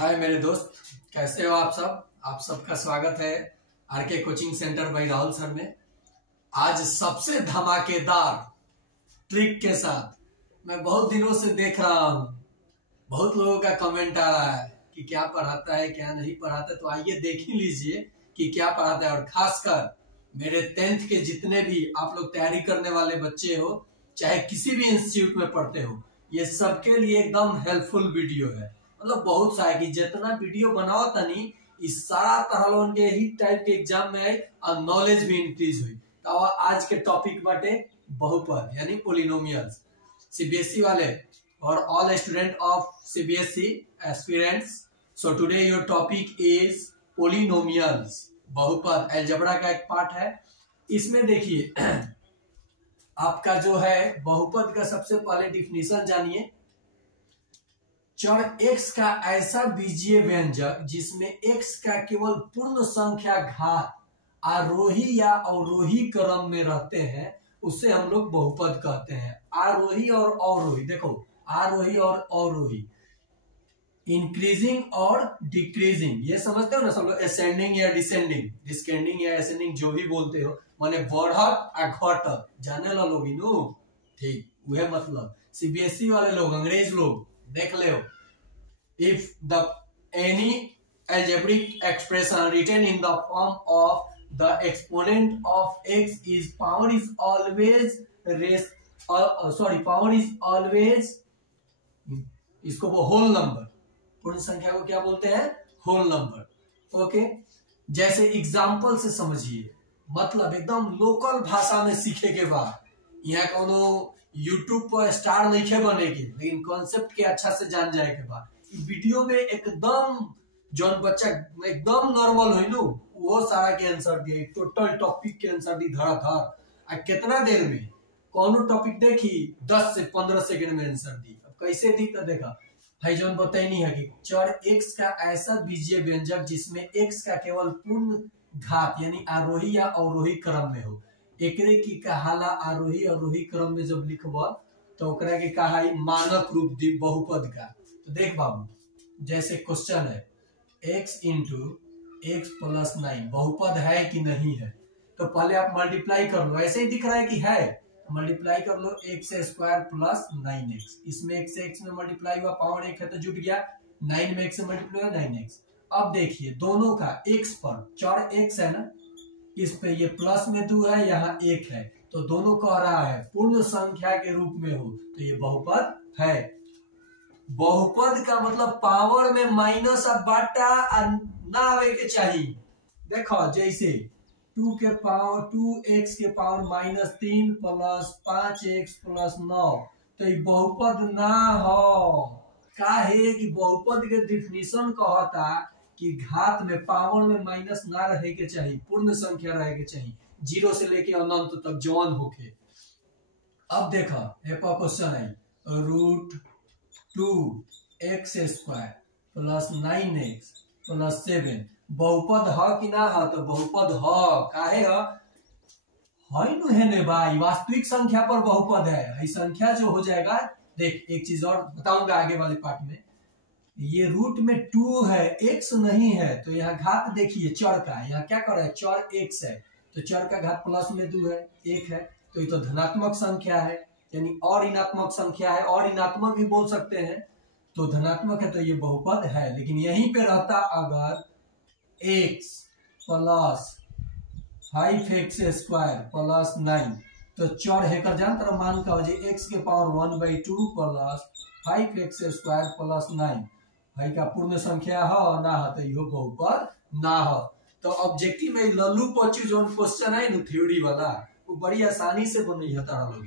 हाय मेरे दोस्त, कैसे हो आप सब। आप सबका स्वागत है RK coaching centre by Rahul sir में। आज सबसे धमाकेदार ट्रिक के साथ मैं बहुत दिनों से देख रहा हूं, बहुत लोगों का कमेंट आ रहा है कि क्या पढ़ाता है क्या नहीं पढ़ाता। तो आइए देख ही लीजिए कि क्या पढ़ाता है। और खासकर मेरे 10th के जितने भी आप लोग तैयारी करने वाले बच्चे हो, चाहे किसी भी इंस्टीट्यूट में पढ़ते हो, ये सबके लिए एकदम हेल्पफुल वीडियो है। मतलब बहुत सा है कि जितना वीडियो बनाओ तनी इस सारा तरह के ही टाइप के एग्जाम में आए और नॉलेज भी इंक्रीज हुई। तो आज के टॉपिक बाटे बहुपद यानी पोलिनोमियल्स। सीबीएसई वाले और all student of CBSE aspirants, so today your topic is polynomials. बहुपद अलजेब्रा का एक पार्ट है। इसमें देखिए आपका जो है बहुपद का सबसे पहले डिफिनीशन जानिए। चर x का ऐसा बीजीय व्यंजक जिसमें x का केवल पूर्ण संख्या घात आरोही या अवरोही क्रम में रहते हैं उसे हम लोग बहुपद कहते हैं। आरोही और अवरोही, देखो आरोही और अवरोही, इंक्रीजिंग और डिक्रीजिंग, ये समझते हो ना सब लोग। असेंडिंग या डिसेंडिंग, डिस्केंडिंग या असेंडिंग जो भी बोलते हो, माने बढ़त आ घटत, जाने ला लोगी नो। ठीक वह मतलब सीबीएसई वाले लोग, अंग्रेज लोग देख ले। If the any algebraic expression written in the form of the exponent of x is power is always power is always, इसको वो होल नंबर, पूर्ण संख्या को क्या बोलते हैं? Whole number. ओके, जैसे एग्जाम्पल से समझिए, मतलब एकदम लोकल भाषा में सीखे के बाद, यहाँ कोनो यूट्यूब पर स्टार लिखे बने के, लेकिन कॉन्सेप्ट के अच्छा से जान जाए के बाद वीडियो में एकदम जौन बच्चा एकदम नॉर्मल हुई नु वो सारा के आंसर दिए, टोटल टॉपिक के आंसर दी धड़ाधड़। कितना देर में कौन टॉपिक देखी 10 से 15 सेकंड में आंसर दी। अब कैसे दी तो देखा भाई, जौन बताई नहीं है कि चर x का ऐसा बीजीय व्यंजक जिसमें x का केवल पूर्ण घात यानी आरोही या अवरोही क्रम में हो, एकरे की कहाला आरोही अवरोही क्रम में जब लिखबा तो ओकरा के कहा मानक रूप दी बहुपद का। तो देख बाबू, जैसे क्वेश्चन है x इंटू एक्स प्लस 9 बहुपद है कि नहीं है, तो पहले आप मल्टीप्लाई कर लो। ऐसे ही दिख रहा है कि है, तो मल्टीप्लाई कर लो x स्क्वायर प्लस 9x। इसमें x से x में मल्टीप्लाई हुआ, पावर 1 है तो जुट गया, 9 में x से मल्टीप्लाई हुआ 9x। अब देखिए दोनों का x पर चर x है ना, इस पे ये प्लस में 2 है, यहाँ 1 है, तो दोनों कह रहा है पूर्ण संख्या के रूप में हो, तो ये बहुपद है। बहुपद का मतलब पावर में माइनस अब बाटा ना आवे के चाहिए। देखो जैसे 2x के पावर -3 प्लस 5x प्लस 9, तो ये बहुपद ना हो। काहे कि बहुपद के डिफिनीशन कहता कि घात में पावर में माइनस ना रहे के चाहिए, पूर्ण संख्या रहे के चाहिए, 0 से लेके अनंत तक जवान होके। अब देखो क्वेश्चन है √2x square plus 9x plus 7 बहुपद है कि ना है? तो बहुपद है। काहे है नु है ने भाई, वास्तविक संख्या पर बहुपद है। संख्या जो हो जाएगा, देख एक चीज और बताऊंगा आगे वाले पार्ट में, ये रूट में 2 है, x नहीं है, तो यहाँ घात देखिए चर का, यहाँ क्या कर रहा है चर x है, तो चर का घात प्लस में 2 है, 1 है, तो ये तो धनात्मक संख्या है, यानी और ऋणात्मक संख्या है, और ऋणात्मक भी बोल सकते हैं, तो धनात्मक है तो ये बहुपद है। लेकिन यहीं पे रहता अगर x plus 5x square plus 9, तो चर है कर जान तरह मान का हो जाए x के power 1/2 plus 5x square plus 9, भाई का पूर्ण संख्या है ना है, तो यो बहुपद ना हो। तो ऑब्जेक्टिव में लल्लू पच्चू जो क्वेश्चन है ना थ्योरी वाला, वो बड़ी आसानी से बनी है तारा लोग।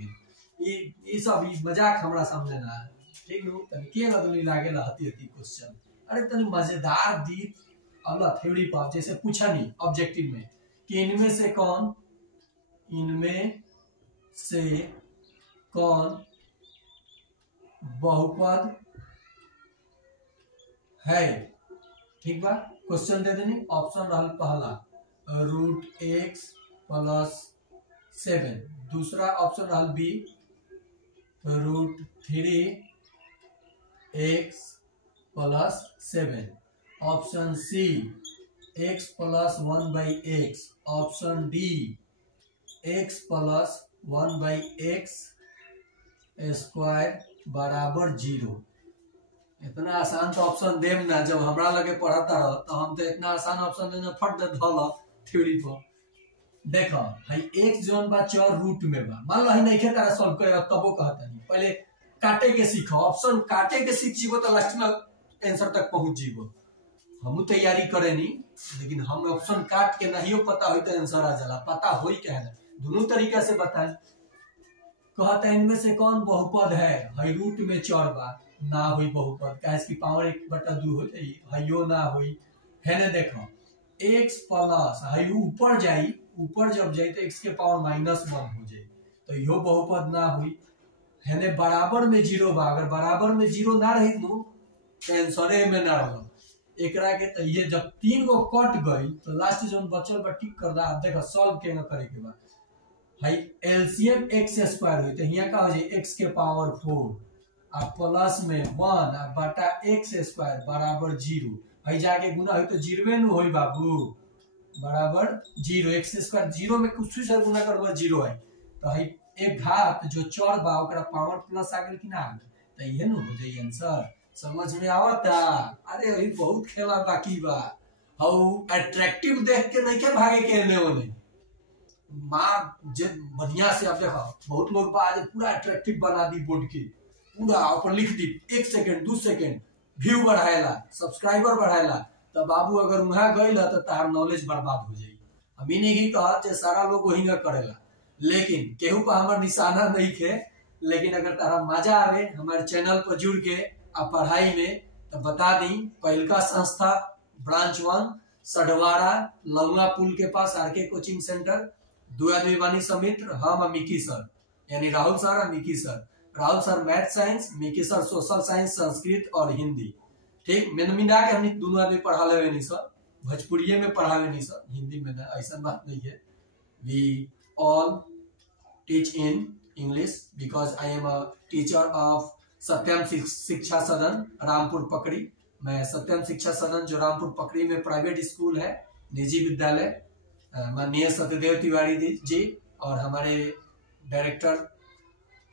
ये सब मजाक हमरा सामने ना है, ठीक नु, तनी के गदली लागे हती क्वेश्चन, अरे तनी मजेदार दी अगला थ्योरी पर। जैसे पूछा नहीं ऑब्जेक्टिव में कि इनमें से कौन बहुपद है, ठीक बा, क्वेश्चन दे देनी। ऑप्शन रहल पहला √x प्लस 7, दूसरा ऑप्शन रहल B √3x plus 7, option C x plus 1/x, option D x plus 1/x square बराबर 0। इतना आसान तो ऑप्शन देम ना, जब हमरा लगे पढ़ता रह तो हम तो इतना आसान ऑप्शन देना फट दे धल थ्योरी पर। देखो भाई x जोन बा चर रूट में बा, मान लो ही नहीं खेता सॉल्व करे तबो कहता नहीं, पहले काटे के सीखो, ऑप्शन काटे के सीख जीवो तो लास्ट में आंसर तक पहुंच जीवो। हम तैयारी करे नहीं, लेकिन हम ऑप्शन काट के नहीं पता हो तो आंसर आ जाला, पता हो ही क्या है दोनों तरीका से बताएं। कहता है इनमें से कौन बहुपद है, हई रूट में चर बा ना हुई बहुपद, क्या इसकी पावर 1/2 हो जाई, हयो ना हुई है ना। देखो x प्लस हई ऊपर जाई, ऊपर जब जाई तो x के पावर -1 हो जाए, तो यो बहुपद ना हुई है ने। बराबर में 0 बा, अगर बराबर में 0 ना रही तो आंसर में ना रहो एकरा के। तो ये जब 3 गो कट गई तो लास्ट जो बचल बा टिक कर दा। देखो सॉल्व केना करे के बा, हाई एलसीएम x स्क्वायर हुई तो यहाँ का हो जाए x के पावर 4 और प्लस में 1 बटा x स्क्वायर बराबर 0। भाई जाके गुना हुई तो 0 न होई बाबू, बराबर 0। x स्क्वायर 0 में कुछ से गुना करबो 0 है, तो भाई एक घात जो चर बा ओकरा पावर प्लस आ गेल कि ना, तो ये न हो जाई आंसर। समझ में आवता? अरे अभी बहुत खेला बाकी बा। हाउ अट्रैक्टिव देख के नहीं के भागे के ने ओने माँ जे बढ़िया से। आप देखो बहुत लोग आज पूरा अट्रैक्टिव बना दी बोर्ड के, पूरा ऊपर लिख दी 1 सेकंड 2 सेकंड व्यू बढ़ाएला, सब्सक्राइबर बढ़ाएला, तो बाबू अगर वहां गई तो तार नॉलेज बर्बाद हो जाएगी। अभी नहीं कहा जे सारा लोग वही ना करेला, लेकिन केहू पर हमारा निशाना नहीं थे। लेकिन अगर तारा मजा आवे हमारे चैनल पर जुड़ के आप पढ़ाई में, तो बता दी पहलका संस्था ब्रांच 1 सडवारा लौंगा पुल के पास आरके कोचिंग सेंटर। 2 आदमी बानी समित्र, हम और मिकी सर, यानी राहुल सर और Mickey sir. Rahul sir math science, Mickey sir social science, Sanskrit और हिंदी। ठीक मिना के हम दोनों आदमी पढ़ा ले नहीं सर, भोजपुरिये में पढ़ावे नहीं सर, हिंदी में ना, ऐसा बात नहीं है। We all teach in English because I am a teacher of Satyam Shiksha Sadan Rampur पकड़ी। मैं सत्यम शिक्षा सदन जो रामपुर पकड़ी में प्राइवेट स्कूल है, निजी विद्यालय, माननीय सत्यदेव तिवारी जी और हमारे डायरेक्टर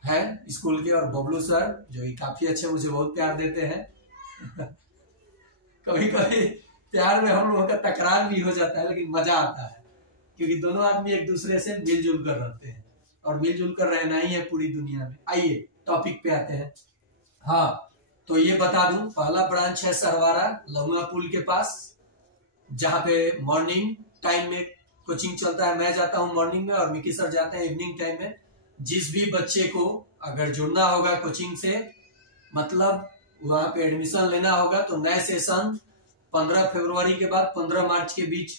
है स्कूल के, और बबलू सर जो कि काफी अच्छे मुझे बहुत प्यार देते हैं। कभी कभी प्यार में हम लोगों का टकरार भी हो जाता है, लेकिन मजा आता है क्योंकि दोनों आदमी एक दूसरे से मिलजुल कर रहते हैं, और मिलजुल कर रहना ही है पूरी दुनिया में। आइए टॉपिक पे आते हैं। हाँ तो ये बता दूं, पहला ब्रांच है सरवारा लौंगा पुल के पास, जहाँ पे मॉर्निंग टाइम में कोचिंग चलता है। मैं जाता हूँ मॉर्निंग में और मिकी सर जाते हैं इवनिंग टाइम में। जिस भी बच्चे को अगर जुड़ना होगा कोचिंग से, मतलब वहां पे एडमिशन लेना होगा, तो नए सेशन 15 फरवरी के बाद 15 मार्च के बीच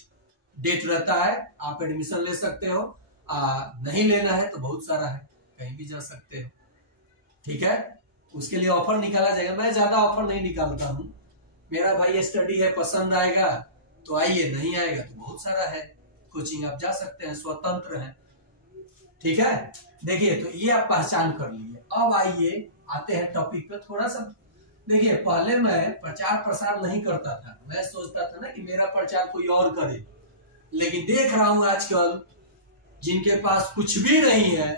डेट रहता है, आप एडमिशन ले सकते हो। नहीं लेना है तो बहुत सारा है, कहीं भी जा सकते हो। ठीक है, उसके लिए ऑफर निकाला जाएगा। मैं ज्यादा ऑफर नहीं निकालता हूँ, मेरा भाई स्टडी है, पसंद आएगा तो आइए, नहीं आएगा तो बहुत सारा है कोचिंग, आप जा सकते हैं, स्वतंत्र हैं। ठीक है, देखिए तो ये आप पहचान कर लिए। अब आइए आते हैं टॉपिक पे थोड़ा सा। देखिए पहले मैं प्रचार प्रसार नहीं करता था, मैं सोचता था ना कि मेरा प्रचार कोई और करे, लेकिन देख रहा हूं आजकल जिनके पास कुछ भी नहीं है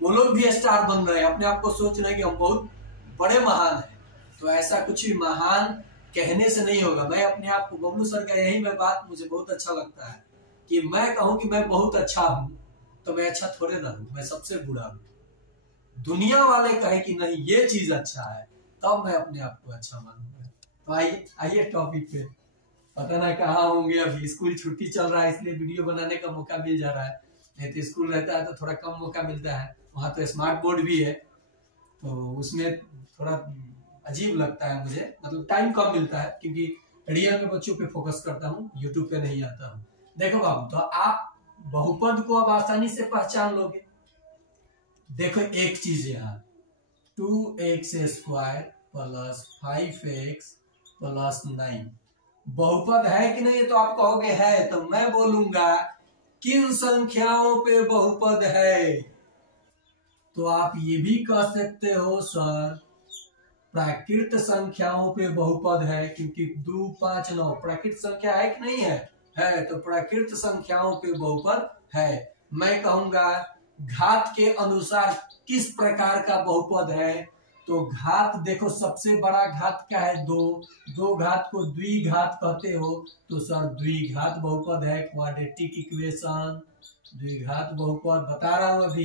वो लोग भी स्टार बन रहे हैं, अपने आप को सोच रहे हैं कि हम बहुत बड़े महान हैं। तो ऐसा कुछ भी महान कहने से नहीं होगा। मैं अपने आप को, बबलू सर का यही मैं बात मुझे बहुत अच्छा लगता है कि मैं कहूं कि मैं बहुत अच्छा हूं, तो मैं अच्छा थोड़े ना हूं, मैं सबसे बुरा हूं। दुनिया वाले कहे कि नहीं ये चीज अच्छा है, तब मैं अपने आप को अच्छा मानूंगा। तो आइए टॉपिक पे। पता ना कहाँ होंगे, अभी स्कूल छुट्टी चल रहा है इसलिए वीडियो बनाने का मौका मिल जा रहा है, नहीं तो स्कूल रहता है तो थोड़ा कम मौका मिलता है। वहां तो स्मार्ट बोर्ड भी है, तो उसमें थोड़ा अजीब लगता है मुझे, मतलब टाइम कम मिलता है क्योंकि रियल में बच्चों पे फोकस करता हूँ, यूट्यूब पे नहीं आता हूँ। देखो बाबू, तो आप बहुपद को अब आसानी से पहचान लोगे। देखो एक चीज यहाँ 2x square plus 5x plus 9 बहुपद है कि नहीं, तो आप कहोगे है, तो मैं बोलूंगा किन संख्याओं पे बहुपद है, तो आप ये भी कह सकते हो सर प्राकृत संख्याओं पे बहुपद है, क्योंकि 2, 5, 9 प्राकृत संख्या है कि नहीं है? है। तो प्राकृत संख्याओं पे बहुपद है। मैं कहूंगा घात के अनुसार किस प्रकार का बहुपद है? तो घात देखो, सबसे बड़ा घात क्या है? 2। 2 घात को द्विघात कहते हो, तो सर द्विघात बहुपद है। क्वाड्रेटिक इक्वेशन, द्विघात बहुपद बता रहा हूं अभी,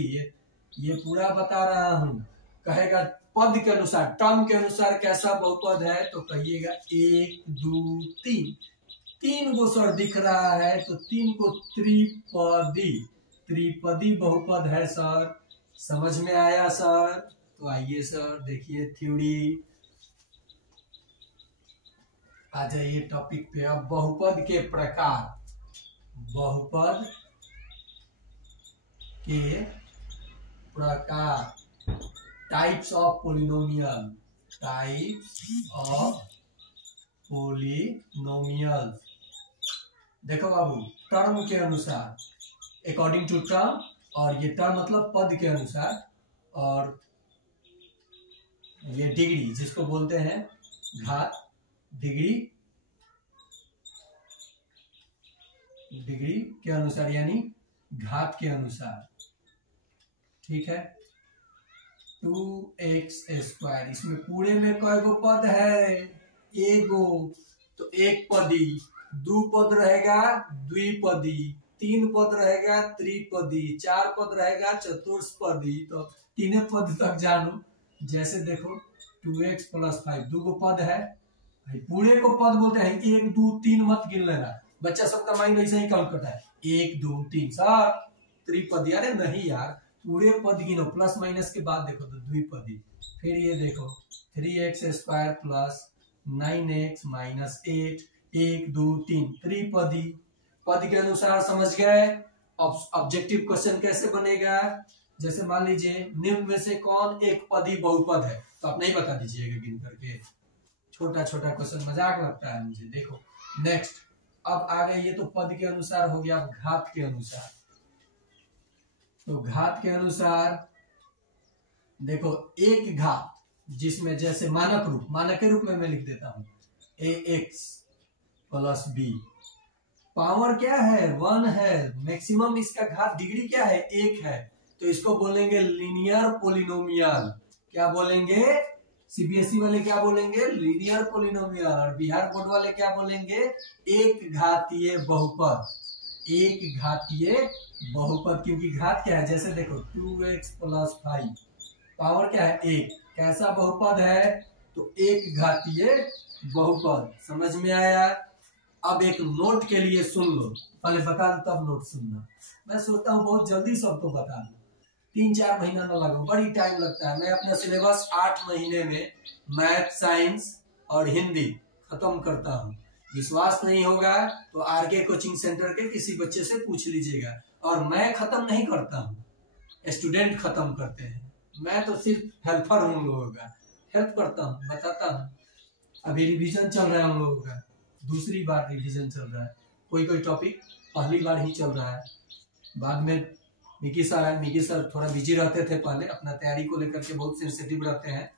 ये पूरा बता रहा हूं। कहेगा पद के अनुसार, टर्म के अनुसार कैसा बहुपद है? तो कहिएगा 1, 2, 3। 3 गो सर दिख रहा है, तो 3 को त्रिपदी बहुपद है सर। समझ में आया सर? तो आइए सर देखिए थ्योरी, आ जाइए टॉपिक पे। अब बहुपद के प्रकार, बहुपद के प्रकार, types of polynomial, types of polynomial. देखो बाबू, टर्म के अनुसार, अकॉर्डिंग टू टर्म, और ये टर्म मतलब पद के अनुसार, और ये डिग्री जिसको बोलते हैं घात, डिग्री के अनुसार, यानी घात के अनुसार। ठीक है। 2x², इसमें पूरे में कई गो पद है? एगो। तो एक पदी, 2 पद रहेगा द्विपदी, 3 पद रहेगा त्रिपदी, 4 पद रहेगा चतुष्पदी। तो 3 पद तक जानो। जैसे देखो 2x + 5, 2 गो पद है, पूरे को पद बोलते हैं। 1, 2, 3 मत गिन लेना, बच्चा सबका माइंड ऐसे ही काउंट करता है। 1, 2, 3 सर त्रिपदी। अरे नहीं यार, पूरे पद गिनो, प्लस माइनस के बाद देखो तो द्विपदी। फिर ये देखो 3x² + 9x - 8, 1, 2, 3 त्रिपदी। पद के अनुसार समझ गए? ऑब्जेक्टिव क्वेश्चन कैसे बनेगा? जैसे मान लीजिए निम्न में से कौन एक पदी बहुपद है, तो आप नहीं बता दीजिएगा गिन करके। छोटा छोटा क्वेश्चन मजाक लगता है मुझे। देखो नेक्स्ट, अब आ गए, ये तो पद के अनुसार हो गया। अब घात के अनुसार, तो घात के अनुसार देखो, एक घात जिसमें जैसे मानक के रूप में मैं लिख देता हूं ax + b, पावर क्या है? 1 है। मैक्सिमम इसका घात डिग्री क्या है? 1 है। तो इसको बोलेंगे लीनियर पोलिनोमियल। क्या बोलेंगे? सीबीएसई वाले क्या बोलेंगे? Linear polynomial. और बिहार बोर्ड वाले क्या बोलेंगे? एक घातीय बहुपद। एक घातीय बहुपद, क्योंकि घात क्या है? जैसे देखो 2x + 5, पावर क्या है? 1। कैसा बहुपद है? तो एक घातीय बहुपद। समझ में आया? अब एक नोट के लिए सुन लो, पहले बता दो तब नोट सुनना। मैं सोचता हूँ बहुत जल्दी सबको बता दूं, 3-4 महीना न लगा, बड़ी टाइम लगता है। मैं अपना सिलेबस 8 महीने में मैथ, साइंस और हिंदी खत्म करता हूँ। विश्वास नहीं होगा तो आरके कोचिंग सेंटर के किसी बच्चे से पूछ लीजिएगा। और मैं खत्म नहीं करता हूँ, स्टूडेंट खत्म करते हैं। मैं तो सिर्फ हेल्पर हूँ, उन लोगों का हेल्प करता हूँ, बताता हूँ। अभी रिवीजन चल रहा है उन लोगों का, दूसरी बार रिवीजन चल रहा है। कोई टॉपिक पहली बार ही चल रहा है। बाद में मिकी सर है, मिकी सर थोड़ा बिजी रहते थे पहले, अपना तैयारी को लेकर के बहुत सेंसिटिव रहते हैं।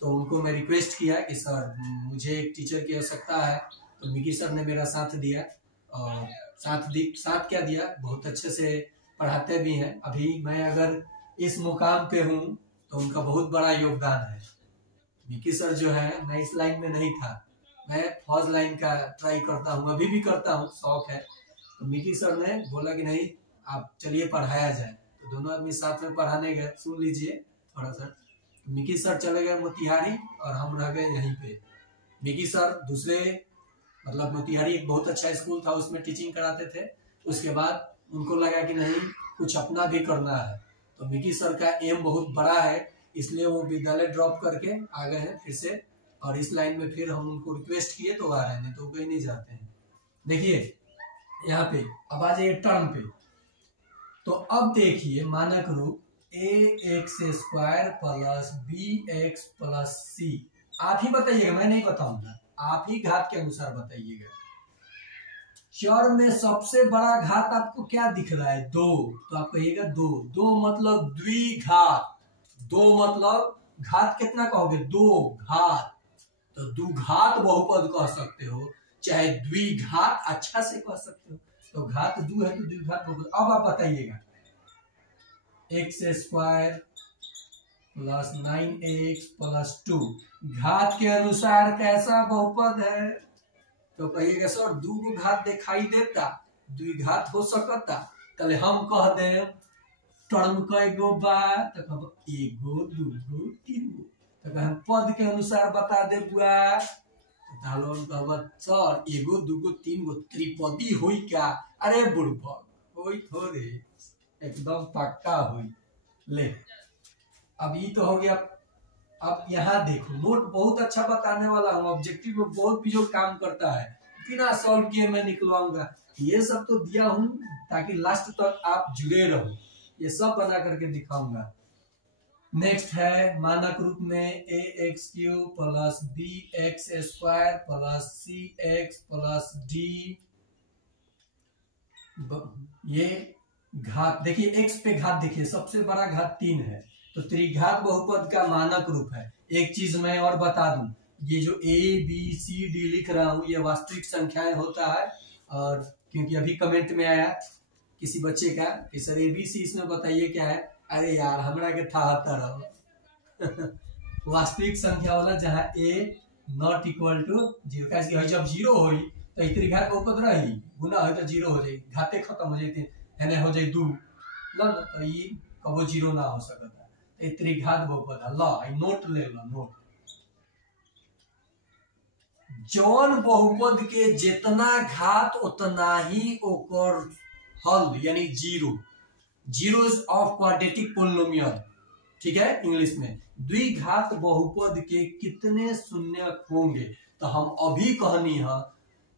तो उनको मैं रिक्वेस्ट किया कि सर मुझे एक टीचर की आवश्यकता है। तो मिकी सर ने मेरा साथ दिया, और साथ क्या दिया, बहुत अच्छे से पढ़ाते भी हैं। अभी मैं अगर इस मुकाम पे हूँ तो उनका बहुत बड़ा योगदान है। मिकी सर जो है, मैं इस लाइन में नहीं था, मैं फौज लाइन का ट्राई करता हूँ, अभी भी करता हूँ, शौक है। तो मिकी सर ने बोला कि नहीं आप चलिए पढ़ाया जाए। तो दोनों आदमी साथ में पढ़ाने गए। सुन लीजिए थोड़ा सा। तो मिकी सर चले गए मोतिहारी और हम रह गए यहीं पे। मिकी सर दूसरे, मतलब मोतिहारी एक बहुत अच्छा स्कूल था, उसमें टीचिंग कराते थे। उसके बाद उनको लगा कि नहीं कुछ अपना भी करना है। तो मिकी सर का एम बहुत बड़ा है, इसलिए वो विद्यालय ड्रॉप करके आ गए हैं फिर से। और इस लाइन में फिर हम उनको रिक्वेस्ट किए तो आ रहे हैं, तो कहीं नहीं जाते हैं। देखिए यहाँ पे अब आ जाइए टर्म पे। तो अब देखिए मानक रूप ax² + bx + c। आप ही बताइएगा, मैं नहीं बताऊंगा, आप ही घात के अनुसार बताइएगा। चर में सबसे बड़ा घात आपको क्या दिख रहा है? 2। तो आप कहिएगा 2। 2 मतलब द्विघात, 2 मतलब घात कितना कहोगे? 2 घात, तो द्विघात बहुपद कह सकते हो, चाहे द्विघात अच्छा से कह सकते हो। तो घात 2 है तो द्विघात बहुपद। अब आप बताइएगा, x square plus 9x plus 2 घात के अनुसार कैसा बहुपद है? तो कहिएगा सर 2 को घात दिखाई देता, द्विघात हो सकता, कल हम कह दे टर्म कई गो बा, तो कहब एगो दूगो तीनगो, तो हम पद के अनुसार बता दे बुआ, कहब सर एगो दूगो तीनगो त्रिपदी हुई क्या? अरे बुढ़बा होई थोड़े, एकदम पक्का हुई। ले अब ये तो हो गया। अब यहाँ देखो, नोट बहुत अच्छा बताने वाला हूँ, ऑब्जेक्टिव में बहुत भी जो काम करता है बिना सॉल्व किए मैं निकलवाऊंगा। ये सब तो दिया हूँ ताकि लास्ट तक आप जुड़े रहो, ये सब बना करके दिखाऊंगा। नेक्स्ट है मानक रूप में ax³ plus bx² plus cx plus d। ये घात देखिए, x पे घात देखिए, सबसे बड़ा घात 3 है, तो त्रिघात बहुपद का मानक रूप है। एक चीज मैं और बता दूं, ये जो a b c d लिख रहा हूं ये वास्तविक संख्याएं होता है। और क्योंकि अभी कमेंट में आया किसी बच्चे का कि सर ABC इसमें बताइए क्या है, अरे यार हमरा के था वास्तविक संख्या वाला जहाँ a नॉट इक्वल टू 0, जब 0 होई तो त्रिघात बहुपद रही, गुना हो तो 0 हो जाए, घाते खत्म हो जाते है, हो जाए 2 ल, तो ये कबो 0 ना हो सकता, त्रिघात बहुपद है। ल नोट ले लो, नोट जौन बहुपद के जितना घात उतना ही ओकर हल यानी 0 ऑफ क्वाड्रेटिक पोलिनोमियल, ठीक है इंग्लिश में। द्विघात बहुपद के कितने शून्य होंगे? तो हम अभी कहनी है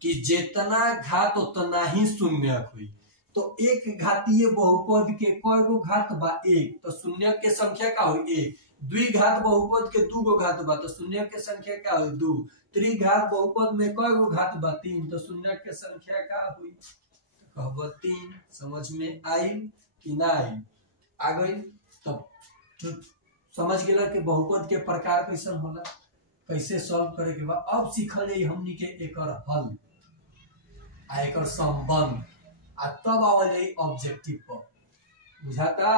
कि जितना घात उतना ही शून्य हुई, तो एक घातीय बहुपद के कई गो घात बा? 1, तो शून्य के संख्या का हुई 1। द्विघात बहुपद के 2 गो घात बा, तो शून्य के संख्या का हुई 2। त्रिघात बहुपद में कई गो घात बा? 3, तो शून्य के संख्या का हुई? कहब 3। समझ में आई कि ना आई? आ गई? तो समझ गया कि बहुपद के प्रकार कैसन होला, कैसे सॉल्व करे के बाद। अब सीखल जाई हमनी के एकर हल आ एकर संबंध, आ तब आवल जाई ऑब्जेक्टिव पर। बुझाता?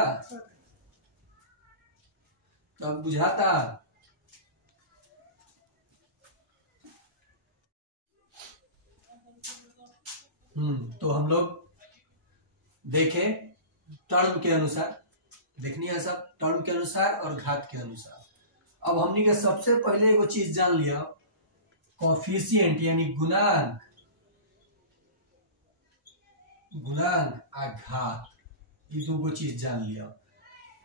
तब बुझाता? तो हम लोग देखे टर्म के अनुसार, देखनी है सब टर्म के अनुसार और घात के अनुसार। अब हमनी के सबसे पहले एगो चीज जान लिया, कोफिशिएंट यानी गुणांक आ घात, ये दो चीज जान लिया।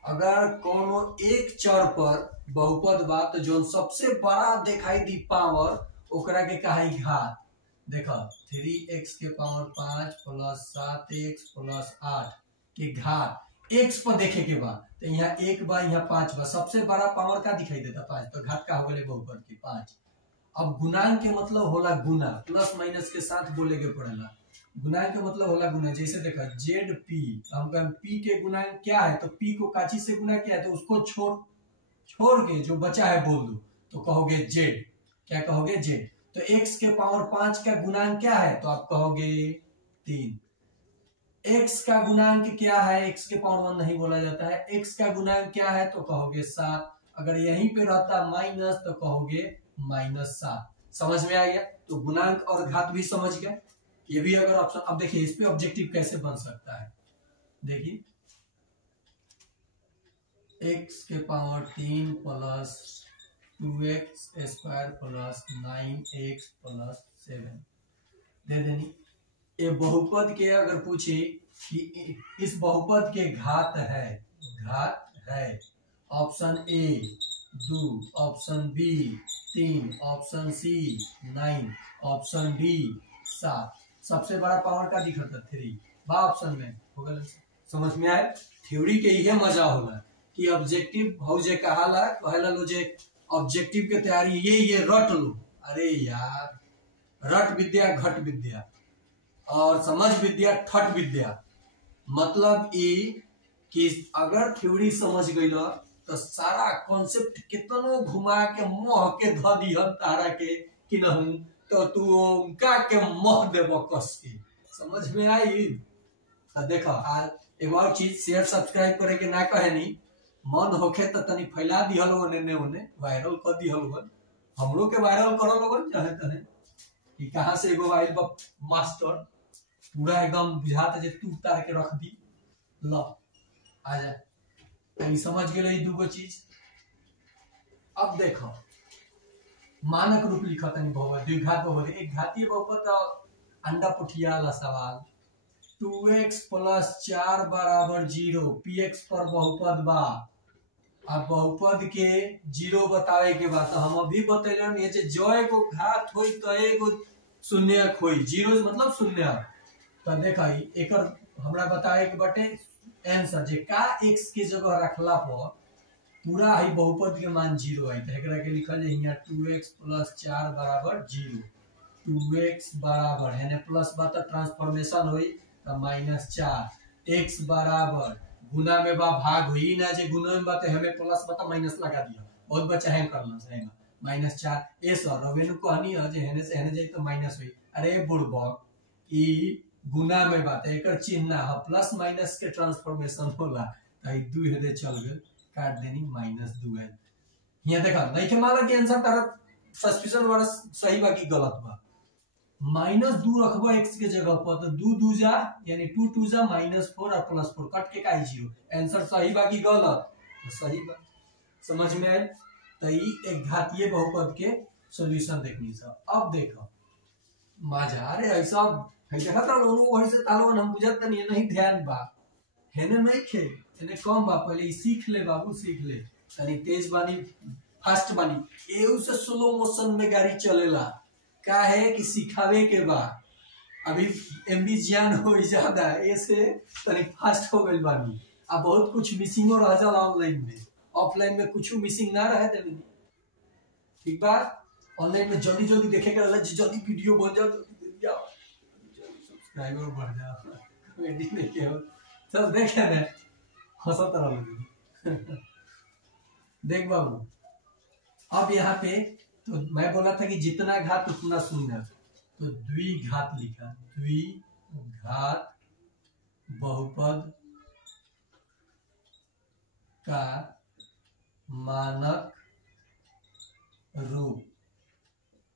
अगर कोनो एक चर पर बहुपद बा तो जो सबसे बड़ा दिखाई दी पावर ओकरा के कहा घात। देखो 3x के पावर 5 प्लस 7x प्लस 8 के घात x पर देखे के बाद, तो यहाँ 1 बा यहाँ 5 बा, सबसे बड़ा पावर का दिखाई देता 5, तो घात का हो गए बहुपद की 5। अब गुणांक के मतलब होला गुना, प्लस माइनस के साथ बोले के पड़ेला। गुणांक के मतलब होला गुना, जैसे देखा ZP, हम कहें P के गुणांक क्या है, तो P को काची से गुना किया है, तो उसको छोड़ के जो बचा है बोल दो, तो कहोगे Z। क्या कहोगे? Z। तो x के पावर 5 का गुणांक क्या है, तो आप कहोगे 3। x का गुणांक क्या है, x के पावर 1 नहीं बोला जाता है, x का गुणांक क्या है, तो कहोगे 7। अगर यहीं पे रहता माइनस तो कहोगे -7। समझ में आ गया? तो गुणांक और घात भी समझ गए। ये भी अगर ऑप्शन, अब देखिए इस पे ऑब्जेक्टिव कैसे बन सकता है, देखिए x के power 3 plus 2x² plus 9x plus 7 दे देनी। ये बहुपद के अगर पूछे कि इस बहुपद के घात है, option A 2, option B 3, option C 9, option D 7, सबसे बड़ा पावर का दिखता 3 बा ऑप्शन में होगा। समझ में आए? थ्योरी के ये मजा होला कि ऑब्जेक्टिव भौजे कहाला कहला लो जे ऑब्जेक्टिव के तैयारी ये रट लो। अरे यार, रट विद्या घट विद्या और समझ विद्या ठट विद्या। मतलब ये कि अगर थ्योरी समझ गई तो सारा कॉन्सेप्ट कितनो घुमा के मोह के ध दिहन तारा के कि नहीं तो तू उनका के मोह देबो कस के। समझ में आई? तो देखो आज एक और चीज, शेयर सब्सक्राइब करे के ना कहे नी, मन होखे तो तनी फैला दिहल हो ने वायरल कर दिहल हो, हमरो के वायरल करो लोगन चाहे तने कि कहां से एगो आइल बा मास्टर पूरा एकदम बुझाता जे तू उतार के रख दी। लो आ जा तनी समझ गेले दूगो चीज। अब देखो मानक रूप लिखा तनी बहुपद द्विघात बहुपद एक घातीय बहुपद तो अंडा पुठिया वाला सवाल 2x + 4 = 0 px पर बहुपद बा। अब बहुपद के 0 बतावे के बाद तो हम अभी बतैलन ये जो एगो घात होई तो एगो शून्यक होई, 0 मतलब शून्य। तो देखा एकर हमरा बतावे के बटे आंसर जे का x के जगह रखला पर पूरा ही बहुपद के मान 0 आई। तो एकरा के लिखल जे हिया 2x + 4 = 0, 2x बराबर है प्लस बा तो ट्रांसफॉर्मेशन होई तो -4, x बराबर गुना में बा भाग हुई ना जे गुना में बा तो हमें प्लस बा तो माइनस लगा दिया, बहुत बच्चा है करना सही में -4 ए सर रवेनु कहनी है जे हेने से हेने जाई तो माइनस हुई। अरे बुड़बक ई गुना में बा तो एकर चिन्ह है प्लस माइनस के ट्रांसफॉर्मेशन होला तो ई 2 हेदे चल गेल काट देनी -2 है। यहाँ देखा नहीं के माला के आंसर तारा सस्पिशन वाला सही बा कि गलत बा। -2 रखबो x के जगह पर तो 2 2 जा यानी 2 2 जा -4 और +4 कट के का 0। आंसर सही बा कि गलत? तो सही बा। समझ में आए? तो ई एक घातीय बहुपद के सॉल्यूशन देखनी सब। अब देखो मजा अरे ऐसा है देखा था लोग वही से तालवन हम बुझत नहीं ध्यान बा हेने नहीं खे हेने कम बा, पहले सीख ले बाबू सीख ले तनी तेज बानी फास्ट बानी एऊ से स्लो मोशन में गाड़ी चलेला का है कि सिखावे के बा। अभी एमबी ज्ञान हो ज्यादा ऐसे तनी फास्ट हो गइल बानी। अब बहुत कुछ मिसिंगो रह जाला ऑनलाइन में, ऑफलाइन में कुछ मिसिंग ना रहे देनी। ठीक बा? ऑनलाइन में जल्दी जल्दी देखे के रहला जल्दी वीडियो बन जाओ सब्सक्राइबर बढ़ जाओ कमेंट में के हो सब देखे ना हंसत रहो। देख बाबू अब यहाँ पे तो मैं बोला था कि जितना घात उतना शून्य, तो द्विघात लिखा, द्विघात बहुपद का मानक रूप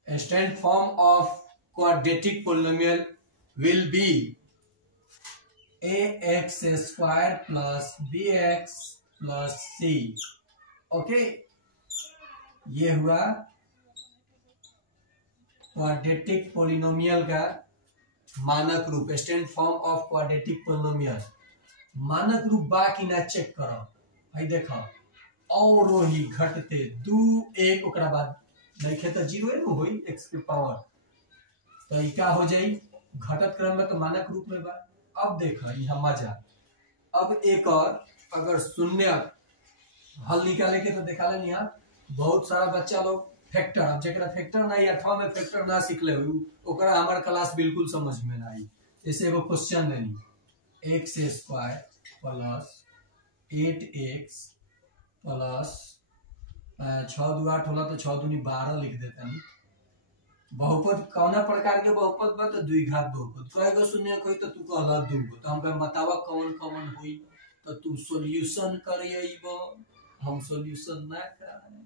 standard form of quadratic polynomial will be ax² + bx + c। Okay ये हुआ क्वाड्रेटिक पॉलिनोमियल का मानक रूप standard form of quadratic polynomial. मानक रूप बा कि ना चेक करो भाई देखो और ही घटते 2 1 ओकरा बाद देखे तो 0 न होई x के पावर तो ई का हो जाई घटत क्रम में तो मानक रूप में बा। अब देखो यहाँ मजा अब एक और अगर शून्य हल निकाले के तो देखा लें यहाँ बहुत सारा बच्चा लोग फैक्टर, अब जरा फैक्टर नहीं 8वां में फैक्टर ना सीख ले ओकरा हमार क्लास बिल्कुल समझ में ना आई। जैसे एगो क्वेश्चन देनी x² + 8x + 6 2 8 होला तो 6 दूनी 12 लिख देता नहीं। बहुपद कौना प्रकार के बहुपद बा तो द्विघात बहुपद कएगो शून्य कोई तो तू कहला 2 गो तो हम बतावा कौन कौन होई तो तू सॉल्यूशन करियबो। हम सॉल्यूशन ना कर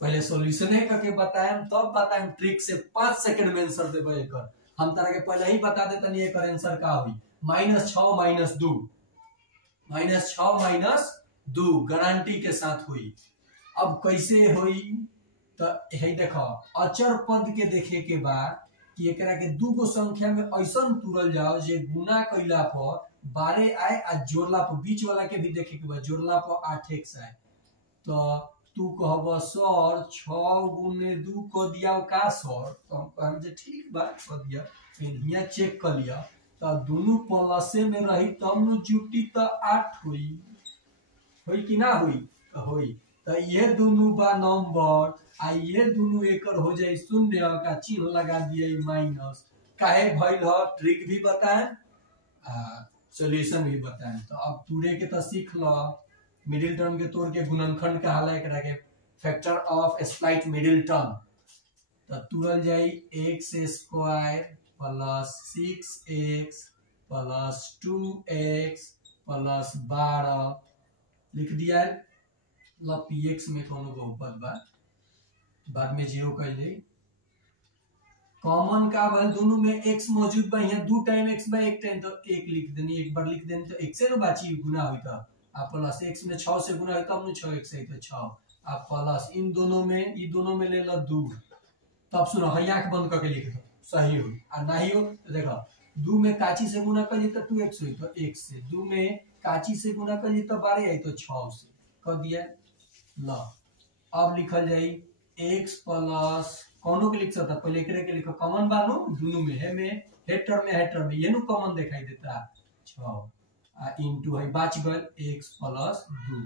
पहले सॉल्यूशन करके बताएं तब बताएं ट्रिक से 5 सेकंड में आंसर देबो एकर। हम तारा के पहले ही बता देता नहीं एकर आंसर का होई -6 - 2 -6 - 2 गारंटी के साथ हुई। अब कैसे हुई तो है देखो अचर पद के देखे के बाद कि एकरा के 2 गो संख्या में ऐसा तुरल जाओ जे गुना कैला पर 12 आए आ जोड़ला पर बीच वाला के भी देखे के बाद जोड़ला पर 8x आए तो तू कहब सर 6 × 2 को दिया का सर तो हम कहब जे ठीक बात कर दिया हिया चेक कर लिया तो दोनों प्लसे में रही तब न जुटी तो 8 हुई कि ना हुई तो हुई। तो ये दोनों बा नंबर आ ये दोनों एकर हो जाए शून्य का चिन्ह लगा दिए माइनस काहे भइल ह ट्रिक भी बताएं सॉल्यूशन भी बताएं। तो अब पूरे के तो सीख लो मिडिल टर्म के तोड़ के गुणनखंड कहाला एकरा के फैक्टर ऑफ स्प्लाइट मिडिल टर्म तो तुरल जाई x square plus 6x plus 2x plus 12 लिख दिया है। मतलब px में कोनो बहुपद बा बाद में जीरो कर ले कॉमन का बल दोनों में x मौजूद बा यहाँ 2 टाइम x बा 1 टाइम तो 1 लिख देनी एक बार लिख देनी तो x से ना बाची गुना हुई था आप प्लस x में 6 से गुना हुई तब 6x है तो 6 आप प्लस इन दोनों में ले लो 2 तब सुनो है आंख बंद करके लिख दो सही हो और नहीं हो तो देखो 2 में काची से गुना कर तो 2x हुई तो 1 से 2 में काची से गुना कर तो 12 आई तो 6 से कर दिया ला। अब लिखल जाई x प्लस कौनो के लिख सकता पहले एकरे के लिखो कॉमन बानो दोनों में है में हेटर में ये नु कॉमन दिखाई देता 6 आ इनटू है बच गल x प्लस 2।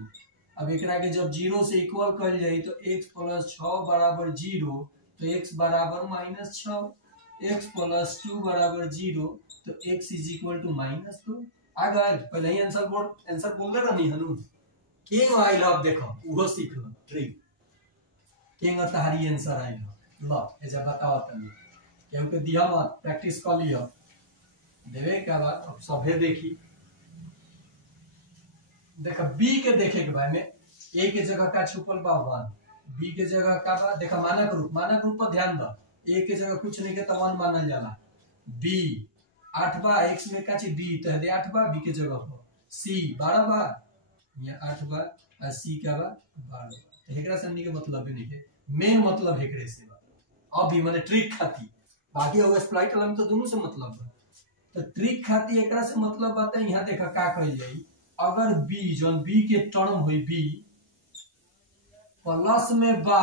अब एकरा के जब 0 से इक्वल कर जाई तो x प्लस 6 बराबर 0 तो x बराबर -6 x प्लस 2 बराबर 0 तो x इज इक्वल टू -2 आ गए। पहले ही आंसर बोल दे रहनी हनु के आई लव देखो वो सीख लो ट्रिक के तहारी आंसर आई लो ऐसा बताओ तनी क्योंकि दिया मत प्रैक्टिस कर लियो देवे क्या बात अब सभे देखी देखा बी के देखे के बाद में ए के जगह का छुपल बा 1 बी के जगह का बा देखा मानक रूप पर ध्यान दो ए के जगह कुछ नहीं के तो 1 मानल जाला बी 8 बा x में का ची बी तो दे 8 बा बी के जगह पर सी 12 बा यहाँ 8 बा और सी क्या बा 12 तो एकरा से के मतलब भी नहीं है मेन मतलब एकरे से बा अभी माने ट्रिक खाती बाकी और स्प्लाइट वाला में तो दोनों से मतलब है तो ट्रिक खाती एकरा से मतलब बात है। यहाँ देखा का कहल जाई अगर b जोन b के टर्म हुई b प्लस में बा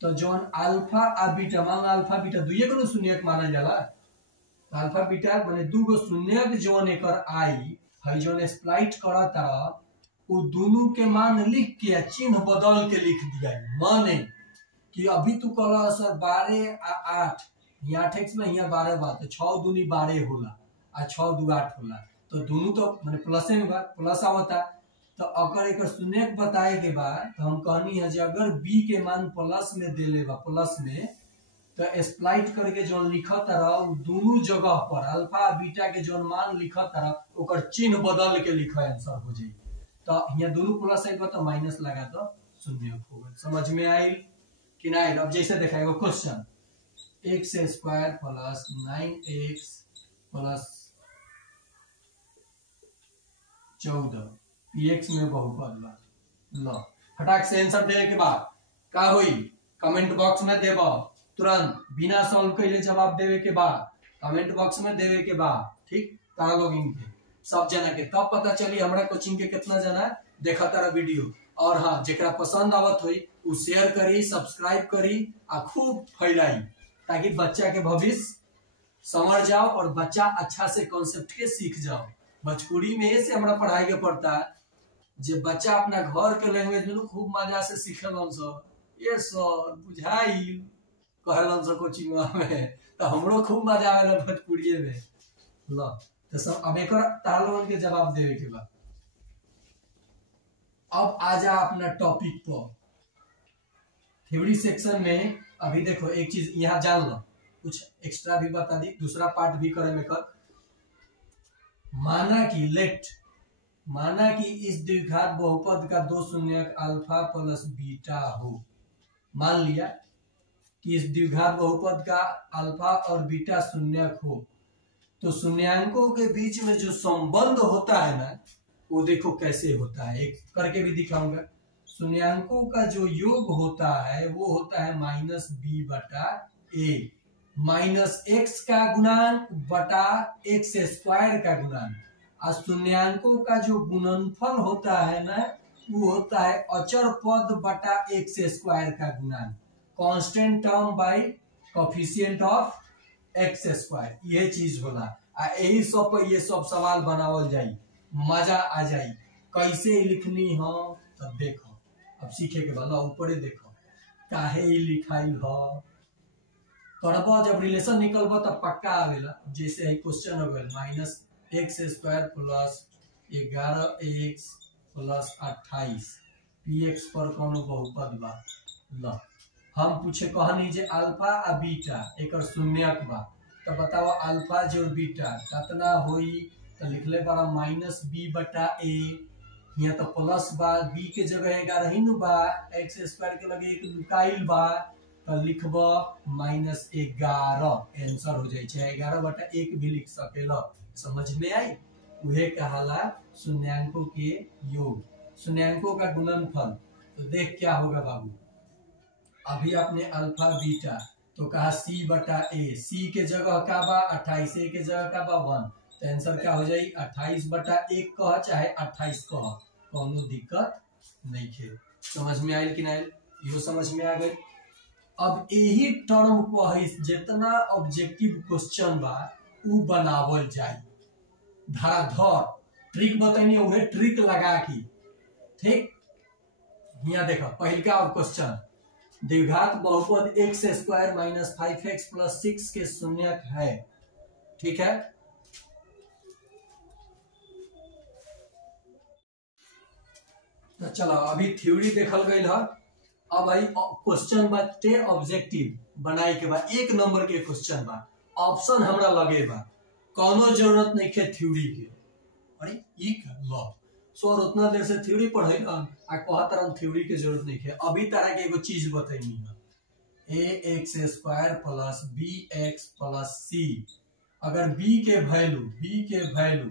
तो जोन अल्फा आ बीटा मान अल्फा बीटा दुइये को शून्यक मानल जाला अल्फा बीटा माने दू गो शून्यक जोन एकर आई है जोन स्प्लाइट करता वो दोनों के मान लिख के चिन्ह बदल के लिख दिया माने कि अभी तू कहला सर 12 आ 8 यहाँ 8x में यहाँ 12 बात तो 6 दूनी 12 होला आ 6 दू 8 होला तो दोनों तो माने प्लस में बात प्लस आवता तो अगर एक शून्य बताए के बाद तो हम कहनी है अगर b के मान प्लस में दे ले बा प्लस में तो स्प्लाइट करके जो लिखत रहा दोनों जगह पर अल्फा बीटा के जो मान लिखत रहा ओकर चिन्ह बदल के लिखा आंसर हो जाए तो यहाँ दोनों प्लस आई तो माइनस लगा तो शून्य हो गए। समझ में आई कि नहीं। अब जैसे देखा है question x square plus 9x plus 14 px में बहुपद बा लो फटाक से आंसर देने के बाद का हुई कमेंट बॉक्स में देबो तुरंत बिना सॉल्व कइले जवाब देवे के बाद कमेंट बॉक्स में देवे के बाद ठीक तारा लॉगिन के सब जना के तब पता चली हमरा कोचिंग के कितना जना देखा तारा वीडियो और हाँ जेकरा पसंद आवत हुई उ शेयर करी सब्सक्राइब करी आ खूब फैलाई ताकि बच्चा के भविष्य समझ जाओ और बच्चा अच्छा से कॉन्सेप्ट के सीख जाओ। भोजपुरी में से हमरा पढ़ाई के पड़ता है जे बच्चा अपना घर के लैंग्वेज में खूब मजा से सीखलन सर ये सर बुझाई कहलन सर कोचिंग में तो हमरो खूब मजा आवेला भोजपुरी में लो तो सब अब एक तालोन के जवाब देवे के बाद अब आजा अपना टॉपिक पर थ्योरी सेक्शन में। अभी देखो एक चीज यहाँ जान लो कुछ एक्स्ट्रा भी बता दी दूसरा पार्ट भी करे में कर माना कि इस द्विघात बहुपद का दो शून्यक अल्फा प्लस बीटा हो। मान लिया कि इस द्विघात बहुपद का अल्फा और बीटा शून्यक हो तो शून्यांकों के बीच में जो संबंध होता है ना वो देखो कैसे होता है एक करके भी दिखाऊंगा। शून्यांकों का जो योग होता है वो होता है -b बटा a माइनस x का गुणांक बटा x स्क्वायर का गुणांक और शून्यांकों का जो गुणनफल होता है ना वो होता है अचर पद बटा x स्क्वायर का गुणांक constant term by coefficient of x square ये चीज होला। यही सब पर ये सब सवाल बनावल जाई मजा आ जाई कैसे लिखनी हो तब देखो अब सीखे के बाद ऊपर देखो काहे लिखाई हो करबो जब रिलेशन निकलबो तब पक्का आवेला। जैसे है क्वेश्चन हो गया -x square plus 11x plus 28 px पर कौन बहुपद बा ल। हम पूछे कहनी जे अल्फा आ बीटा एक शून्यक बा, तो बताओ अल्फा जो बीटा कितना होई, तो लिखले बड़ा माइनस बी बटा ए, यहाँ तो प्लस बा, बी के जगह 11 ही नु बा, एक्स स्क्वायर के लगे एक लुकाइल बा, तो लिखब माइनस 11, आंसर हो जाए 11 बटा 1 भी लिख सकेला। समझ में आई? उहे कहाला शून्यांकों के योग, शून्यांकों का गुणनफल। तो देख क्या होगा बाबू, अभी आपने अल्फा बीटा तो कहा सी बटा ए, सी के जगह का बा 28, ए के जगह का बा 1, तो आंसर क्या हो जाए 28 बटा 1 कह चाहे 28 कह, कोनो दिक्कत नहीं खे। समझ में आयल कि नहीं? यो समझ में आ गई। अब यही टर्म पर जितना ऑब्जेक्टिव क्वेश्चन बा उ बनावल जाए, धराधर ट्रिक बताइए, उहे ट्रिक लगा की। ठीक, यहाँ देखो पहला क्वेश्चन, द्विघात बहुपद x square minus 5x plus 6 के शून्यक है। ठीक है, तो चलो अभी थ्योरी देखल गई है। अब भाई क्वेश्चन बाटे ऑब्जेक्टिव बनाए के बाद 1 नंबर के क्वेश्चन बा, ऑप्शन हमरा लगे बा, कोनो जरूरत नहीं है थ्योरी के। अरे ई लो सर उतना देर से थ्योरी पढ़े आ कहतर थ्योरी के जरूरत नहीं है। अभी तरह के एगो चीज बताइनी है, a x square plus b x plus c, अगर b के वैल्यू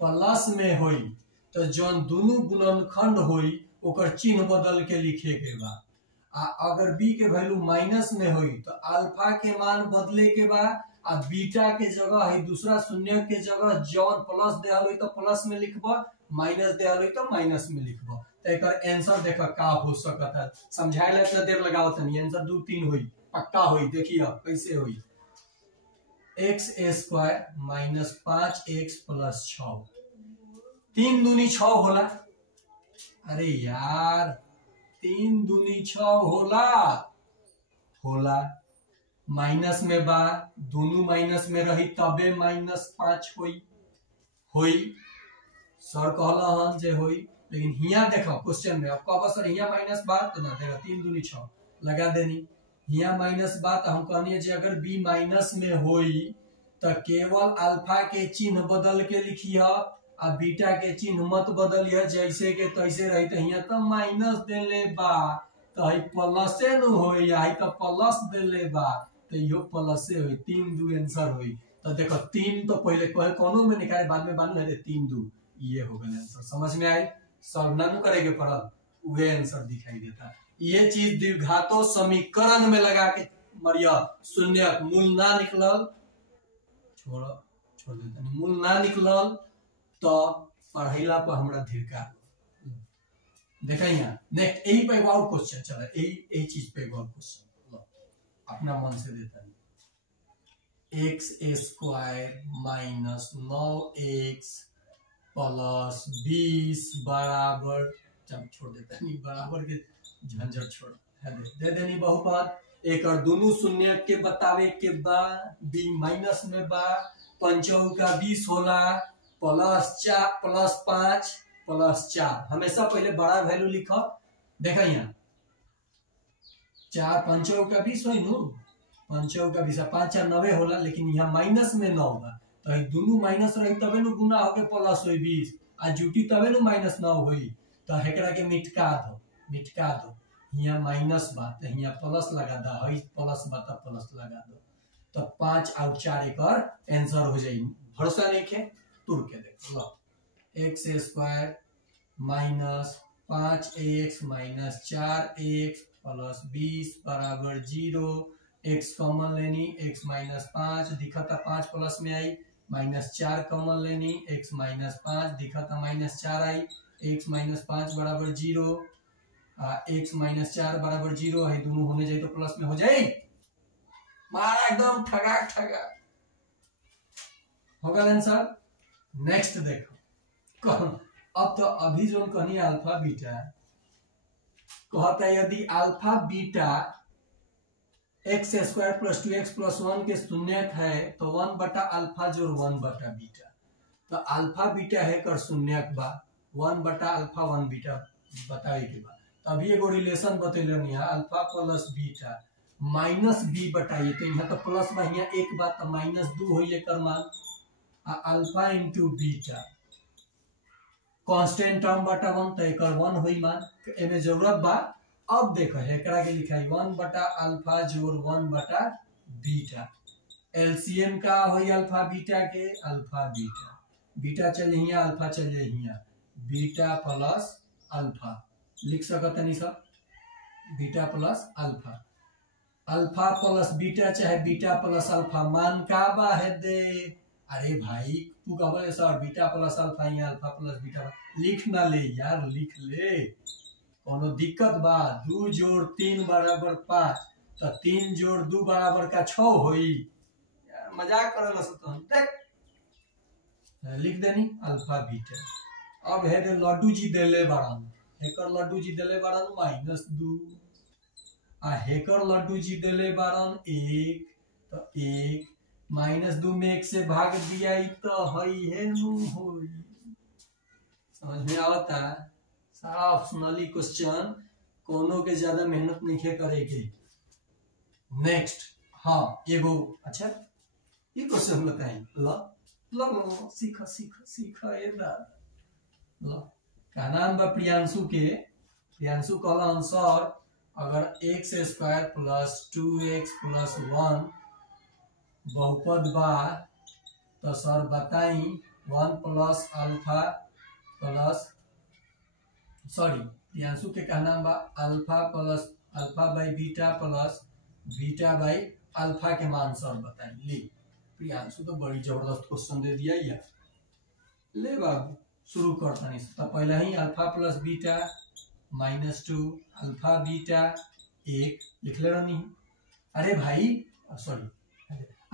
प्लस में होई तो जौन दोनों गुणनखंड होई ओकर चिन्ह बदल के लिखे के बा, आ अगर b के वैल्यू माइनस में होई तो अल्फा के मान बदले के बा, आ बीटा के जगह है दूसरा शून्य के जगह जौन प्लस देहल होई तो प्लस में लिखब, माइनस देहल होई तो माइनस में लिखब। तो एक आंसर देखा का हो सकता है, समझाए ला इतना देर लगाओ तनी, आंसर 2 3 होई पक्का होई। देखिए कैसे होई, x square minus 5x plus 6, 3 दूनी 6 होला। अरे यार 3 दूनी 6 होला, माइनस में बा, दोनों माइनस में रही तबे माइनस 5 होई। सर कहला हन जे होई, लेकिन हिया देखो क्वेश्चन में अब कब सर हिया माइनस बा तो ना देगा 3 दूनी 6 लगा देनी, हिया माइनस बा तो हम कहनी जे अगर b माइनस में होई तो केवल अल्फा के चिन्ह बदल के लिखिए, आ बीटा के चिन्ह मत बदलिए, जैसे के तैसे रही। तो हिया तो माइनस देले बा तो ही प्लस न होई, आई तो प्लस देले बा तो यो प्लस से होई, 3 2 आंसर होई। तो देखो 3 तो पहले कहे कोनो में निकाले, बाद में बानू है 3 2, ये हो गया आंसर। समझ में आई? सॉल्व ना करेंगे पढ़ल वह आंसर दिखाई देता। ये चीज द्विघातों समीकरण में लगा के मरिया, शून्य मूल ना निकलल छोड़ देता, मूल ना निकलल तो पढ़ैला पर हमरा धिरका। देखा यहाँ नेक्स्ट यही पे और क्वेश्चन चला, यही चीज पे और क्वेश्चन अपना मन से देता है। X square minus 9x plus 20 बराबर, जब छोड़ देता नहीं बराबर के झंझट छोड़ दे देनी बहुपद, एक और दोनों शून्य के बतावे के बाद b माइनस में बा, 5 का 20 होला, प्लस 4 प्लस 5 प्लस 4, हमेशा पहले बड़ा वैल्यू लिखो। देखा यहाँ 4 5 का 20 हुई नु, 5 का 20, 5 4 90 होला, लेकिन यहाँ माइनस में 9 बा तो दोनों माइनस रही तबे नु गुना होके प्लस होई 20, आ जुटी तबे नु माइनस 9 होई। तो हेकरा के मिटका दो, यहाँ माइनस बा तो यहाँ प्लस लगा दा, हई प्लस बा तो प्लस लगा दो, तो 5 और 4 एक आंसर हो जाई। भरोसा नहीं है तुर के देखो, x square minus 5x minus 4x plus 20 बराबर 0, x कॉमन लेनी, x माइनस 5 दिखा था 5 प्लस में आई, माइनस 4 कॉमन लेनी, x माइनस 5 दिखा था माइनस 4 आई, x माइनस 5 बराबर 0, x माइनस 4 बराबर 0 है, दोनों होने जाए तो प्लस में हो जाए, मारा एकदम ठगा होगा आंसर। नेक्स्ट देखो, अब तो अभी जो कहनी अल्फा बीटा कहता है, यदि alpha beta x square plus 2x plus 1 के शून्यक है तो 1 बटा अल्फा जोड़ 1 बटा बीटा, तो अल्फा बीटा है कर शून्यक बा, 1 बटा अल्फा 1 बीटा बताए के बाद तभी एगो रिलेशन बतैलन यहाँ alpha plus beta minus B बताइए तो यहाँ तो प्लस बा यहाँ एक बात तो माइनस 2 हो एकर मान alpha into beta constant term बटा 1 तो एकर 1 होई मान एमे जरूरत बा। अब देखो एकरा के लिखाई 1 बटा अल्फा जोड़ 1 बटा बीटा एलसीएम का होई अल्फा बीटा के अल्फा बीटा बीटा चल यहाँ अल्फा चल यहाँ बीटा प्लस अल्फा लिख सकते नहीं सब beta plus alpha alpha plus beta चाहे बीटा प्लस अल्फा मान का बा है दे। अरे भाई तू कह सर बीटा प्लस अल्फा यहाँ अल्फा प्लस बीटा लिख ना ले यार लिख ले कोनो दिक्कत बा 2 जोड़ 3 बराबर 5 तो 3 जोड़ 2 बराबर का 6 होई यार मजाक करला तो देख लिख देनी अल्फा बीटा। अब है दे लड्डू जी देले बाड़न हेकर लड्डू जी देले बाड़न -2 आ हेकर लड्डू जी देले बाड़न 1 तो 1 -2 में 1 से भाग दिया तो हई है नु होई समझ में आवता साफ सुनली क्वेश्चन कोनो के ज्यादा मेहनत नहीं करे के। नेक्स्ट हाँ एगो अच्छा ये क्वेश्चन बताई लो सीखा सीखा सीखा ये लो का नाम बा प्रियांशु के प्रियांशु कहला आंसर अगर x square plus 2x plus 1 बहुपद बा तो सर बताई 1 plus alpha plus sorry Priyanshu के कहना बा alpha plus alpha by beta plus beta by alpha के मान सर बताई ले प्रियांशु तो बड़ी जबरदस्त क्वेश्चन दे दिया यार ले बाबू शुरू करता नहीं तो पहले ही alpha plus beta -2 alpha beta 1 लिख ले रही। अरे भाई sorry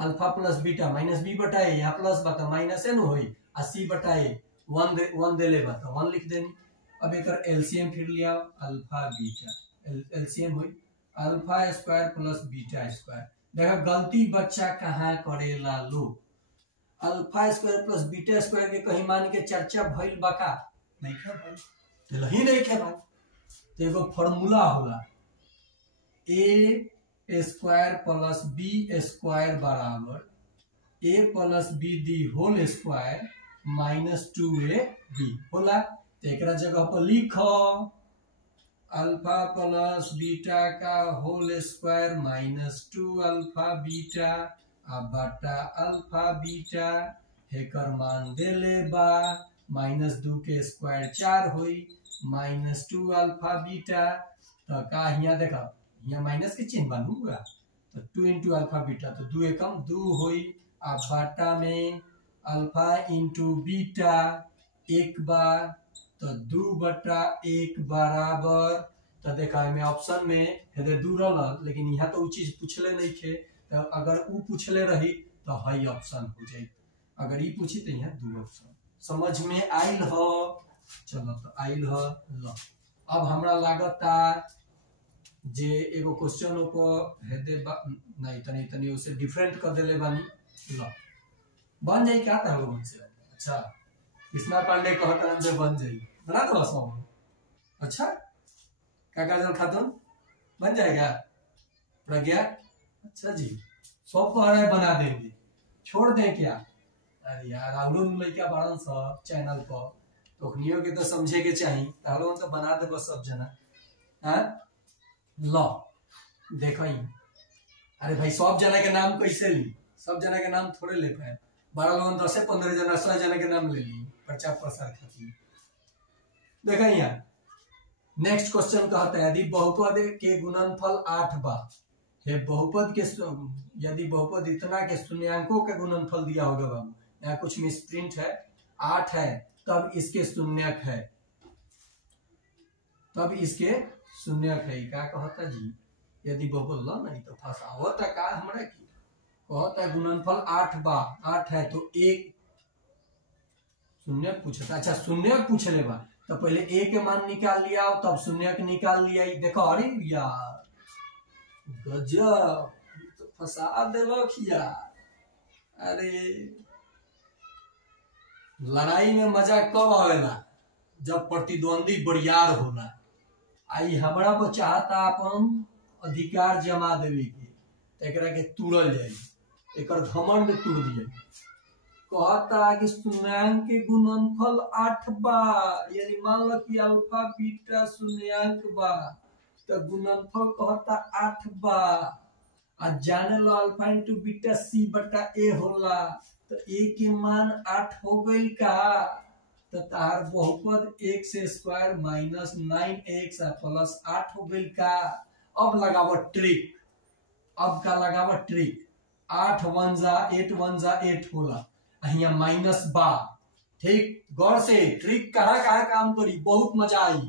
alpha plus beta -b बटा a यहाँ प्लस बता माइनस n होई 80 बटा a 1 दे ले बता 1 लिख देनी। अब एक एलसीएम फिर लिया अल्फा बीटा एलसीएम हुई alpha square plus beta square. देखो गलती बच्चा कहाँ करेला लो alpha square plus beta square के कहीं मान के चर्चा भइल बका नहीं खे भाई ही नहीं खे भाई तो एगो फॉर्मूला होला a square plus B square बराबर a plus B the whole square -2ab होला तो एक जगह पर लिखो अल्फा प्लस बीटा का होल स्क्वायर -2 अल्फा बीटा बटा अल्फा बीटा हेकर मान देले बा -2 के स्क्वायर 4 हुई -2 अल्फा बीटा तो का यहाँ देखा यहाँ माइनस के चिन्ह बनू हुआ तो 2 इंटू अल्फा बीटा तो 2 एकम 2 हुई अब बाटा में अल्फा इंटू बीटा 1 बार तो 2 बटा 1 बराबर तो देखा में ऑप्शन में हेदे 2 रहल लेकिन यहाँ तो उ चीज पूछले नहीं थे तो अगर उ पूछले रही तो हई ऑप्शन हो जाए अगर ये पूछी तो यहाँ 2 ऑप्शन समझ में आइल हो। चलो तो आइल हो लो अब हमरा लागता जे एगो क्वेश्चन को हेदे नहीं तनी तनी उसे डिफरेंट कर देले बानी लो बन जाई क्या था लोगों से। अच्छा कृष्णा पांडे कहता है बन जाई बना दो सब अच्छा काका जल खातून बन जाएगा प्रज्ञा अच्छा जी सब कह रहे बना देंगे छोड़ दें क्या। अरे यार आउन लड़का बारन सब चैनल पर तोखनियों के तो समझे के चाहिए तारो तो बना दे बस सब जना हां लो देखो अरे भाई सब जना के नाम कैसे ली सब जना के नाम थोड़े ले पाए 12 लोग 10 से 15 जना 100 जना के नाम ले ली प्रचार प्रसार खातिर देखा यहाँ। नेक्स्ट क्वेश्चन कहता है यदि बहुपद के गुणनफल 8 बा है बहुपद के यदि बहुपद इतना के शून्यांकों के गुणनफल दिया होगा बाबू यहाँ कुछ मिसप्रिंट है 8 है तब इसके शून्यक है तब इसके शून्यक है क्या कहता जी यदि बहुपद ला नहीं तो फंसावता का हमरा की कहता गुणनफल 8 बा 8 है तो एक शून्यक पूछता अच्छा शून्यक पूछ ले बा तो पहले a के मान निकाल लिया तब शून्यक निकाल लिया देखो अरे यार गजब तो फंसा देलक यार। अरे लड़ाई में मजा कब आवेला जब प्रतिद्वंदी बरियार होला। आई हमरा को चाहता अपन अधिकार जमा देवे के, एकरा के तुड़ल जाई, एकर घमंड तुड़ दिए। कहता कि शून्यांक के गुणनफल 8 बा, यानी मान लो कि अल्फा बीटा शून्यांक बा, तो गुणनफल कहता 8 बा। आ जाने लो अल्फा इंटू बीटा सी बटा ए होला, तो ए के मान 8 हो गई का। तो तार बहुपद x square minus 9x plus 8 हो गई का। अब लगावो ट्रिक, अब का लगावो ट्रिक। 8 1 जा 8 1 जा 8 होला, यहाँ माइनस बा। ठीक, गौर से ट्रिक कहाँ कहाँ काम करी, बहुत मजा आई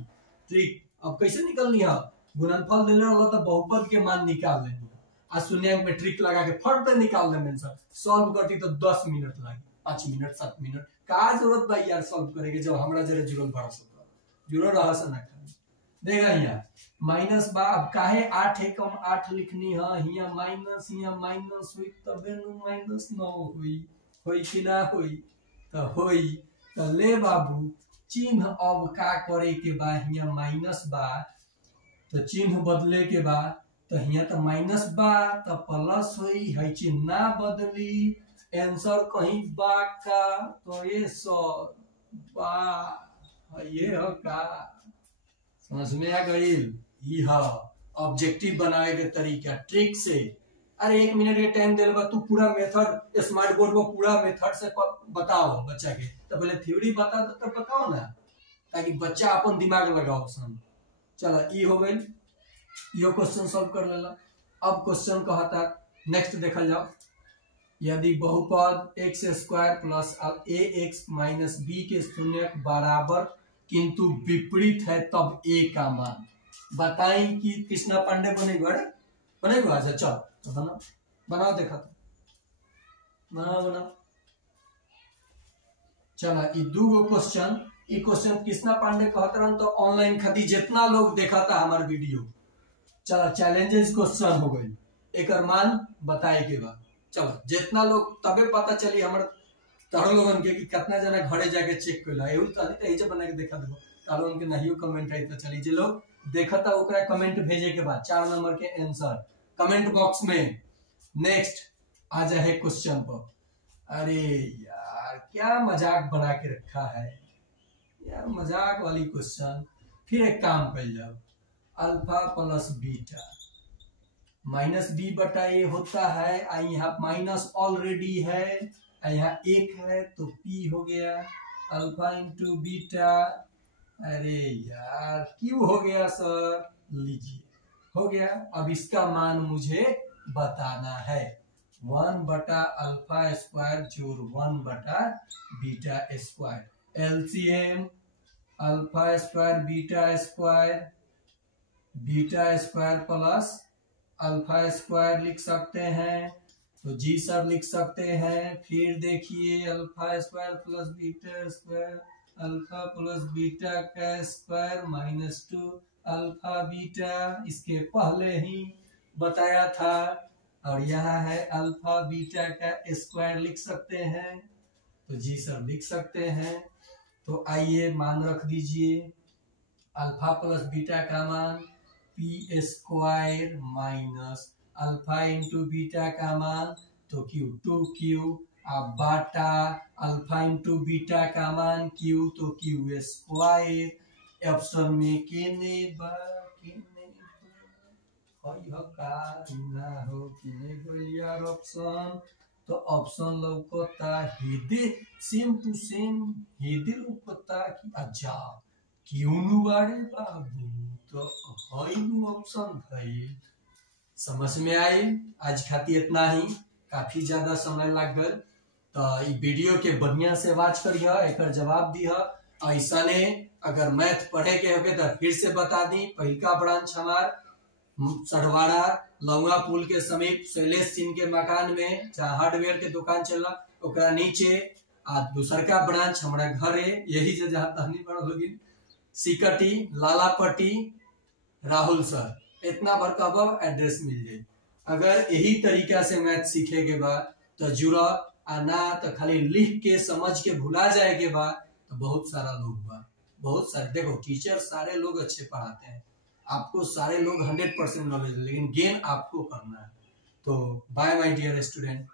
ट्रिक। अब कैसे निकलनी है, गुणनफल देने वाला तो बहुपद के मान निकाल लेनी, आज शून्यांक में ट्रिक लगा के फट पे निकाल दे। मैंने सॉल्व करती तो 10 मिनट लगी, 5 मिनट 7 मिनट का जरूरत बा यार सॉल्व करेंगे, जब हमरा जरे जुड़ल भरा सकता जुड़ल रहा से ना खाली देगा। यहाँ माइनस बा, अब काहे 8 है कम 8 लिखनी है, यहाँ माइनस हुई तबे नु माइनस 9 होई कि ना होई, तो होई। तो ले बाबू चिन्ह अब का करे के बा, यहाँ माइनस बा तो चिन्ह बदले के बा, तो यहाँ तो माइनस बा तो प्लस हुई है, चिन्ह ना बदली, आंसर कहीं बा का, तो ये सो बा ये हो का। समझ में आ गई, ये ऑब्जेक्टिव बनाए के तरीका ट्रिक से। अरे 1 मिनट के टाइम दे, तू पूरा मेथड स्मार्ट बोर्ड को पूरा मेथड से बताओ बच्चा के, तो पहले थ्योरी बता दो तब बताओ ना, ताकि बच्चा अपन दिमाग लगाओ सन। चलो ये हो गई, यो क्वेश्चन सॉल्व कर लेला। अब क्वेश्चन कहता नेक्स्ट देखल जाओ, यदि बहुपद x square plus ax minus b के शून्य बराबर किंतु विपरीत है तब a का मान बताएं कि कृष्णा पांडे बनेगा। अच्छा चल तो बनाओ देखा तो बनाओ। चला ये दूगो क्वेश्चन, ये क्वेश्चन कृष्णा पांडे कहते रह तो ऑनलाइन खातिर जितना लोग देखा था हमारे वीडियो। चला चैलेंजेस क्वेश्चन हो गई, एक मान बताए के बाद चलो जितना लोग तबे पता चली हमारे तारो लोगन के कि कितना जना घरे जाके चेक कइला, एहू त एजे बना के देखा देबो, तारो उनके नहीं कमेंट आई तो चली जे लोग देखता ओकरा कमेंट भेजे के बाद 4 नंबर के आंसर कमेंट बॉक्स में। नेक्स्ट आ जाए क्वेश्चन पर। अरे यार क्या मजाक बना के रखा है यार, मजाक वाली क्वेश्चन। फिर एक काम कर जाओ, alpha plus beta minus B बटा ए होता है, यहाँ माइनस ऑलरेडी है, यहाँ 1 है तो पी हो गया अल्फा इंटू बीटा। अरे यार क्यों हो गया सर, लीजिए हो गया। अब इसका मान मुझे बताना है, 1 बटा अल्फा स्क्वायर जोड़ 1 बटा beta square. LCM alpha square beta square plus alpha square लिख सकते हैं, तो जी सर लिख सकते हैं। फिर देखिए alpha square plus beta square, alpha plus beta का स्क्वायर माइनस 2 अल्फा बीटा, इसके पहले ही बताया था। और यहाँ है अल्फा बीटा का स्क्वायर लिख सकते हैं, तो जी सर लिख सकते हैं। तो आइए मान रख दीजिए, अल्फा प्लस बीटा का मान P square minus alpha into beta का मान तो क्यू 2q, अब बाटा अल्फा इंटू बीटा का मान क्यू तो क्यू स्क्वायर। ऑप्शन में केने बा यार ऑप्शन, तो ऑप्शन लौकता हेदे सेम टू सेम, हेदे लौकता कि अच्छा क्यों नु बाड़े बाबू, तो ऑप्शन भाई समझ में आई। आज खातिर इतना ही, काफी ज्यादा समय लग गल, तो वीडियो के बढ़िया से वाच करिए, एक जवाब दिया। ऐसा ने अगर मैथ पढ़े के होगे तो फिर से बता दी, पहिलका ब्रांच हमार सढ़वाड़ा लौंगा पुल के समीप शैलेश सिंह के मकान में जहाँ हार्डवेयर के दुकान चला ओकरा नीचे, आ दूसर का ब्रांच हमारा घर है यही से जहाँ तहनी बड़ होगी सिकटी लालापट्टी राहुल सर, इतना बड़का एड्रेस मिल जाए। अगर यही तरीका से मैथ सीखे के बाद तो जुड़ा आ ना तो खाली लिख के समझ के भुला जाए के बाद तो बहुत सारा लोग बा। बहुत सारे, देखो टीचर सारे लोग अच्छे पढ़ाते हैं, आपको सारे लोग 100% नॉलेज है, लेकिन गेन आपको करना है। तो बाय माय डियर स्टूडेंट।